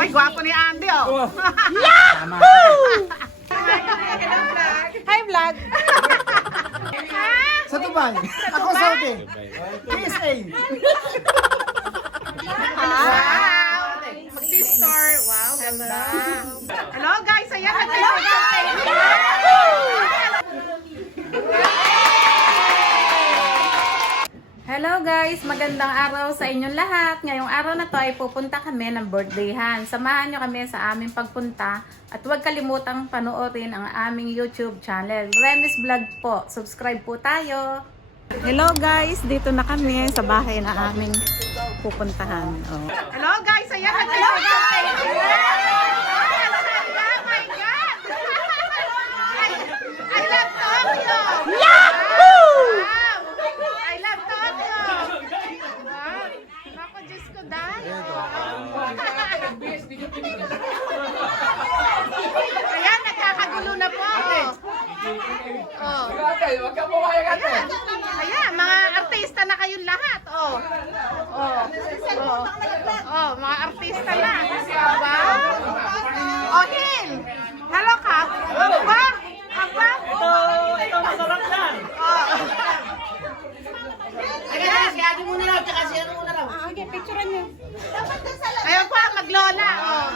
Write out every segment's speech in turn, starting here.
Oy, gwapo ni Andy, oh. Yahoo! Hi, vlog. Sa Dubai. Ako Saudi. PSA. Wow! Mag-sister. Wow, ganda. Hello, guys. Ayan, Hello guys, magandang araw sa inyong lahat. Ngayong araw na to ay pupunta kami ng birthdayhan. Samahan nyo kami sa aming pagpunta at huwag kalimutang panoorin ang aming YouTube channel, Remy's Vlog po. Subscribe po tayo. Hello guys, dito na kami sa bahay na aming pupuntahan. Oh. Hello, guys. Ayan, hello, guys. Oh my God. I love Tokyo. Yahoo! I love Tokyo. Wow. Ako, Diyos ko, dahil. Ayan, nagkakagulo na po. Oh. Ayan, mga artista na kayong lahat. Oh. Oh. Oh. Oh, mga artista na. Diba? Oh, Hin. Hello, Kap. Aba? Aba? Ito masarap yan. Oh. Si muna raw, tsaka si ano muna raw. Okay, picturean nyo. Ayun po, maglola. Oh.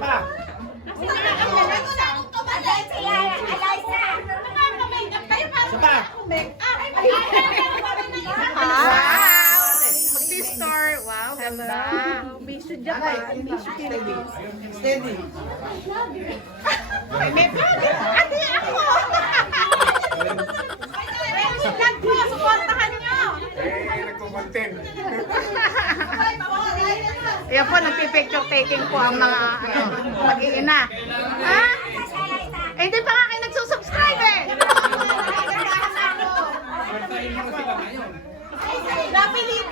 Pa. Sapa. Wow! Mag-sister. Wow, ganda. Bisyo dyan pa. Steady. Steady. May vlogger. Ate, ako! Vlog po, supportahan nyo. Ayan po, nagpipicture taking po ang mga mag-iina. Ha? Eh, hindi pa nga kayo nagsusubscribe eh.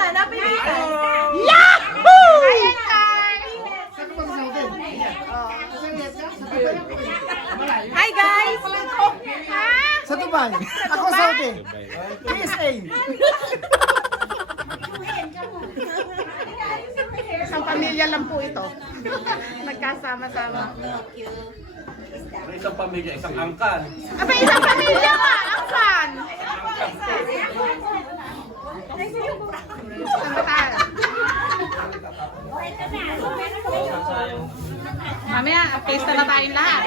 Napilitan. Yahoo! Ayan, guys! Hi guys! Ha? Sa Dubai. Ako Saudi. PSA. Isang pamilya lang po ito. Nagkasama-sama. Isang pamilya, isang angkan. Aba, isang pamilya ka! Ang fan! Saan tayo? Mamaya, pista na tayong lahat.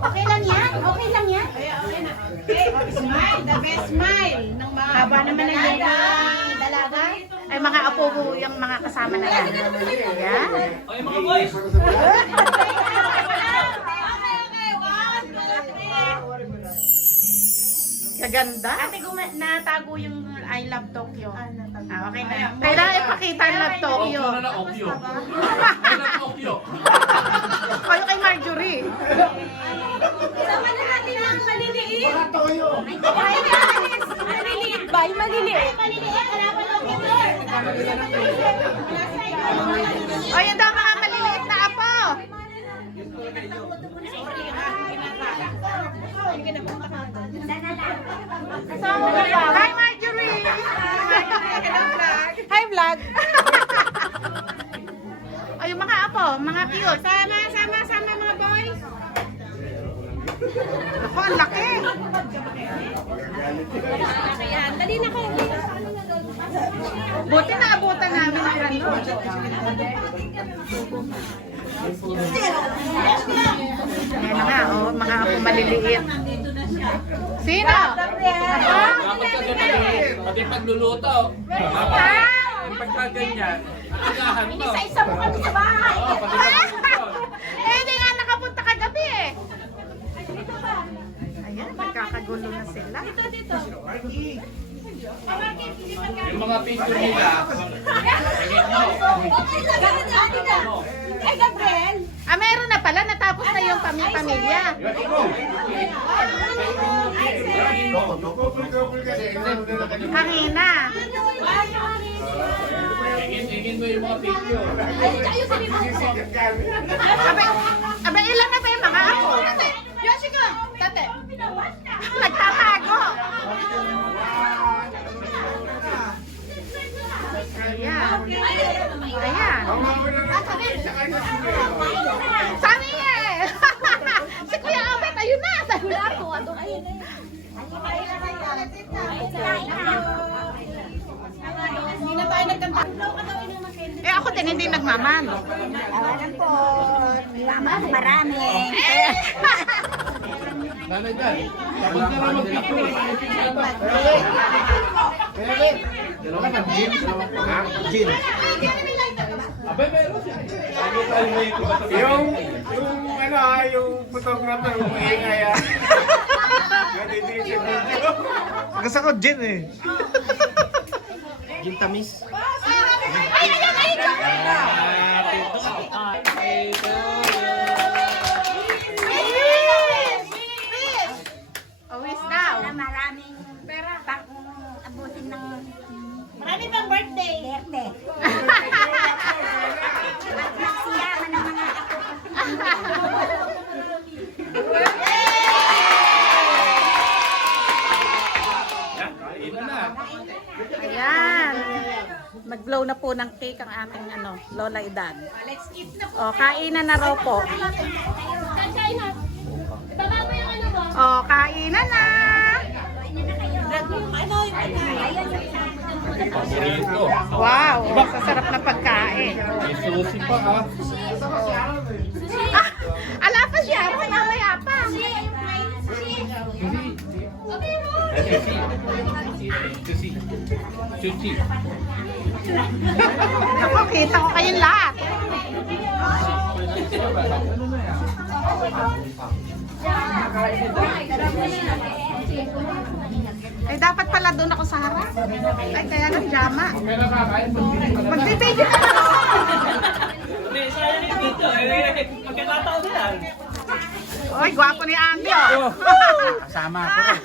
Okay lang yan? Okay lang yan? Smile, the best smile. Haba naman na yan. Dalaga? Ay, mga apo ko yung mga kasama na yan. Ayan. Ay, mga boys! Kaganda. Ate, natago yung I love Tokyo. Okay na. Kailangan ipakita yung love Tokyo. Okyo na na, okyo. Ay, na okyo. Kayo kay Marjorie. Sama na natin ang maliliit. Toyo. Maliliit ba? Yung maliliit. O, yun daw mga maliliit na apo. Hi, Marjorie. Hi vlog. O, yung mga apo, mga cute. Sama mga boys. Ako, ang laki. Dali na kayo. Buti na abutan namin ang ano. Ayan na nga, oh, mga apo maliliit. Sino? Pati pagluluto. Yung pagkaganyan, agahan mo. Isa mo kami sa bahay. Oo, pati pagluluto. Eh, hindi nga nakapunta kagabi eh. Ayan, nagkakagulo na sila. Yung mga picture nila, Ay, Gabriel. Ah, meron na pala. Natapos na yung pamilya. Kanina. Igin mo yung mga picture. Aba, ilan na ba yung mga ako? Yoshiko, tate. Nagtatago. Eh ako din, hindi nagmamano. Tawanan po. Salamat marami. Nanay dyan. Tapos ka naman picture. Gin. Abay, meron siya. Yung photographer, umaingay ah. Gusto ko gin eh. Gin tamis. Always daw. Na maraming pera pang abutin ng marami pang birthday. At nagsiyaman ng mga Kain na. Ayan. Nag-blow na po ng cake ang ating Lola Idan. O, kainan na raw po. O, kainan na. Paborito. Wow, sasarap na pagkain. May susi pa ah. Ah, ala pa siya, mamaya pa. Susi. Susi. Ako, kita ko kayong lahat. Ay, dapat pala doon ako sa harap. Ay, kaya lang jama. Magbibigyan ka na ako. Oy, gwapo ni Andy, oh. Kasama ako rin.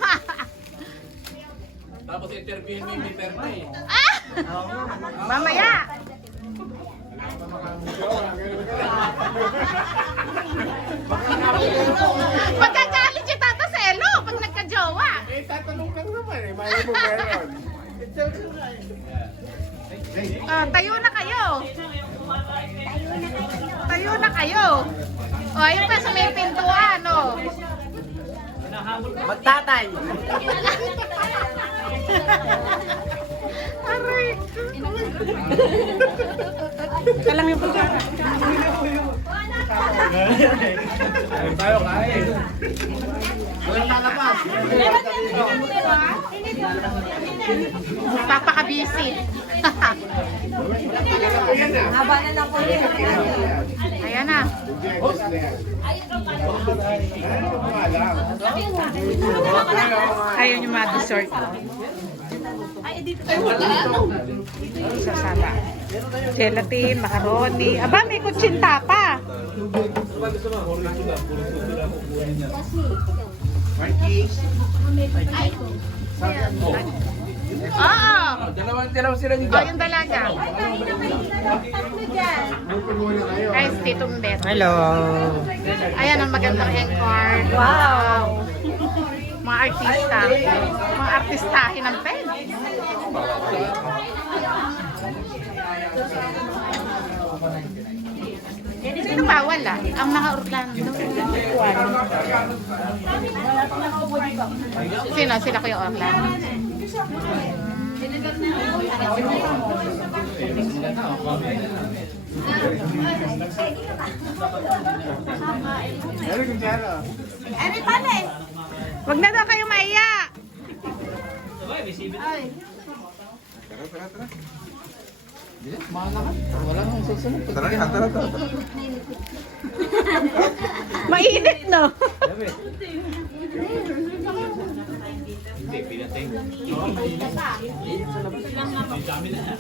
Tapos interviewin mo yung Miperna eh. Ah! Mamaya. Magkagalit si Tata Selo pag nagka-jowa. Tatanong lang naman eh, may mo meron. Tayo na kayo. Tayo na kayo. O, ayun pa sa may pintuan, oh. Magtatay. Aray. Ika lang yung pagkaka. Kain tayo, kain. Walang lalabas. Papaka-busy. Ayan na. Ayun yung mga dessert. Sasala. Gelatin, macaroni. Aba, may kutsinta pa. Oo. Dalawa sila dito. O, yung dalaga. Guys, Tito Mbet. Hello. Ayan ang magandang encore. Wow! Mga artista. Mga artistahin ng pen. Sino ba? Wala. Ang mga Orlando. Sino? Sila ko yung Orlando. Wag na daw kayo maiya. Mainit, no?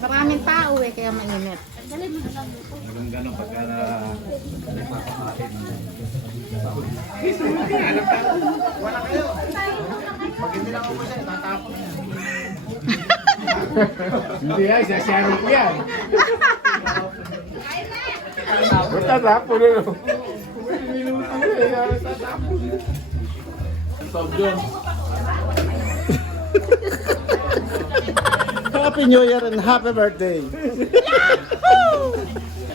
Maraming tao eh, kaya mainit. Ganun ganun pagka nagpapakain. Hindi ay, sasyarin ko yan. Basta tapon na. Stop dyan. Happy New Year and happy birthday!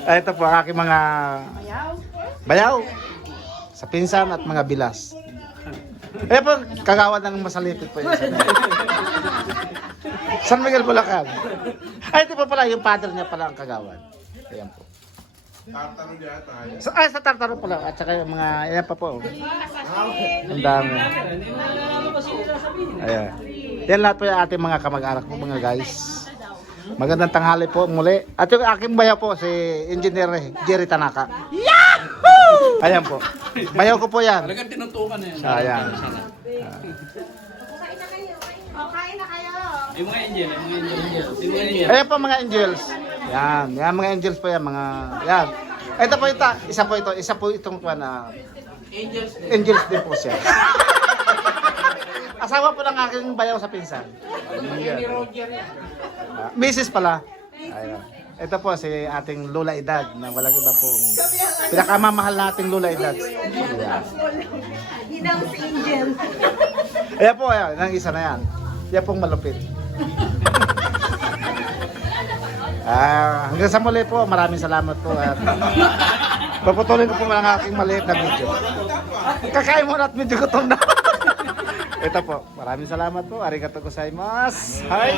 Ay, ito po ang aking mga bayaw sa pinsan at mga bilas. Eh po, kagawa ng masalipit po yun. San Miguel, Bulacan. Ay, ito pa pala, yung father niya pala ang kagawad. Ayan po. Sa Tartaro pala. At saka yung mga, ayan pa po. Ang dami. Ayan. Yan lahat po yung ating mga kamag-anak po mga guys. Magandang tanghali po muli. At yung aking bayaw po, si Engineer Jerry Tanaka. Yahoo! Ayan po. Bayaw ko po yan. Talagang tinutukan na yan. Ayan. Kain na kayo. Yung mga angel, yung mga angel. Yung mga angel. Ayan po mga angels. Yan. Yan mga angels po yan. Mga, yan. Ito po ito. Isa po ito. Isa po itong na Angels. angels din po siya. Asawa po ng aking bayaw sa pinsan. Mrs. pala. Ayan. Ito po si ating Lola Edad na walang iba pong pinakamamahal nating Lola Edad. Ayan. Ginang si Angel. Ayan po, ayan. Ang isa na yan. Yan pong malupit. Hanggang sa muli po, maraming salamat po. At paputulin ko po ang aking maliit na video. Kakain muna at medyo gutom na. Ito po, maraming salamat po. Arigato gozaimasu. Hi!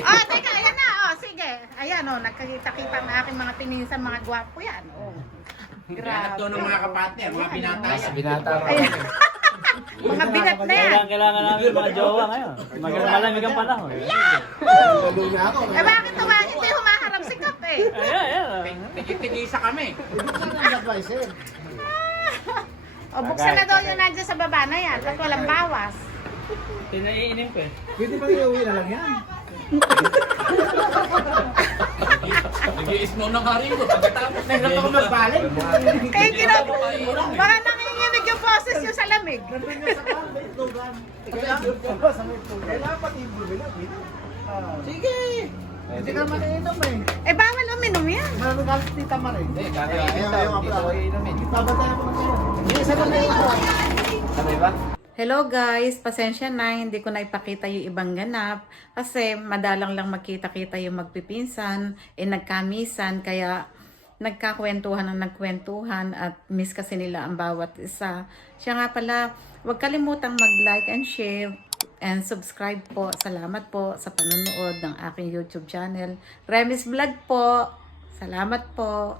Oh, teka, ayan na. Oh, sige. Ayan, oh, nagkakita-kita ang aking mga pininsan, mga gwapo yan. Oh. Grabe. ng mga kapatner, mga binatay. Ayan. Mga binat na yan. Kailangan namin mga jowa ngayon. Malamig ang panahon. Eh, bakit hindi humaharap si Kap eh? Ayan. Tigisa kami. O, buksan na daw yung nandiyan sa baba na yan. At walang bawas. Pinaiinim ko eh. Nag-i-snow ng hari ko. Pagkatapos. Nahirap ako magbalik. Kaya baka nanginginig yung boses yung sa lamig. Sige! Hindi ka maninom eh. Eh, bawal uminom yan. Maraming galit tita Mare. Babatay ako ng yung isa na ito. Hello guys, pasensya na, hindi ko na ipakita yung ibang ganap kasi madalang lang magkita-kita yung magpipinsan, nagkamisan, kaya nagkakwentuhan ang nagkwentuhan at miss kasi nila ang bawat isa. Siya nga pala, huwag kalimutang mag-like and share and subscribe po. Salamat po sa panonood ng aking YouTube channel. Remis Vlog po. Salamat po.